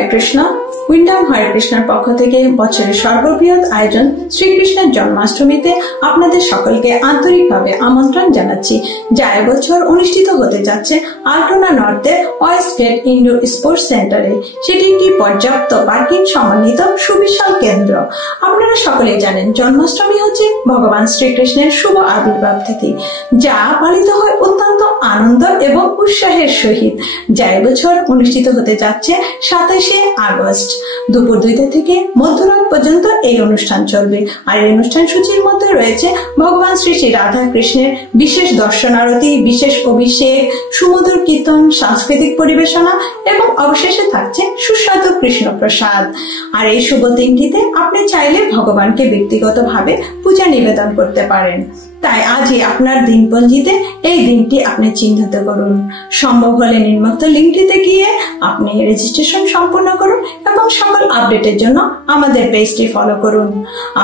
হরে কৃষ্ণ। উইন্ডাম হরে কৃষ্ণের পক্ষ থেকে বছরের সর্ববৃহৎ আয়োজন শ্রীকৃষ্ণের জন্মাষ্টমীতে আপনাদের সকলকে আন্তরিকভাবে আমন্ত্রণ জানাচ্ছি, যা এবছর অনুষ্ঠিত হতে যাচ্ছে আল্টোনা নর্থের ওয়েস্ট গেট ইনডোর স্পোর্টস সেন্টারে। সেটি একটি পর্যাপ্ত পার্কিং সমন্বিত সুবিশাল কেন্দ্র। আপনারা সকলেই জানেন, জন্মাষ্টমী হচ্ছে ভগবান শ্রীকৃষ্ণের শুভ আবির্ভাব তিথি, যা পালিত হয় অত্যন্ত আনন্দ এবং উৎসাহের সহিত, যা এবছর অনুষ্ঠিত হতে যাচ্ছে 27শে আগস্ট দুপুর 2টা থেকে মধ্যরাত পর্যন্ত এই অনুষ্ঠান চলবে। আর এই অনুষ্ঠান সূচির মধ্যে রয়েছে ভগবান শ্রী শ্রী রাধা কৃষ্ণের বিশেষ দর্শন আরতি, বিশেষ অভিষেক, সুমধুর কীর্তন, সাংস্কৃতিক পরিবেশনা এবং অবশেষে থাকছে সুস্বাদু কৃষ্ণ প্রসাদ। আর এই শুভ দিনটিতে আপনি চাইলে ভগবানকে ব্যক্তিগতভাবে পূজা নিবেদন করতে পারেন। তাই আজই আপনার দিনপঞ্জিতে এই দিনটি আপনি চিহ্নিত করুন। সম্ভব হলে নিম্নোক্ত লিঙ্কটিতে গিয়ে আপনি রেজিস্ট্রেশন সম্পূর্ণ করুন এবং সকল আপডেটের জন্য আমাদের পেজটি ফলো করুন।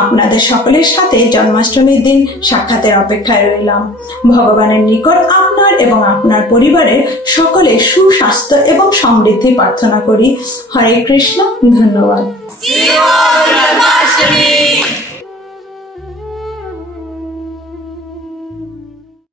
আপনাদের সকলের সাথে জন্মাষ্টমীর দিন সাক্ষাতের অপেক্ষায় রইলাম। ভগবানের নিকট আপনার এবং আপনার পরিবারের সকলের সুস্বাস্থ্য এবং সমৃদ্ধি প্রার্থনা করি। হরে কৃষ্ণ। ধন্যবাদ।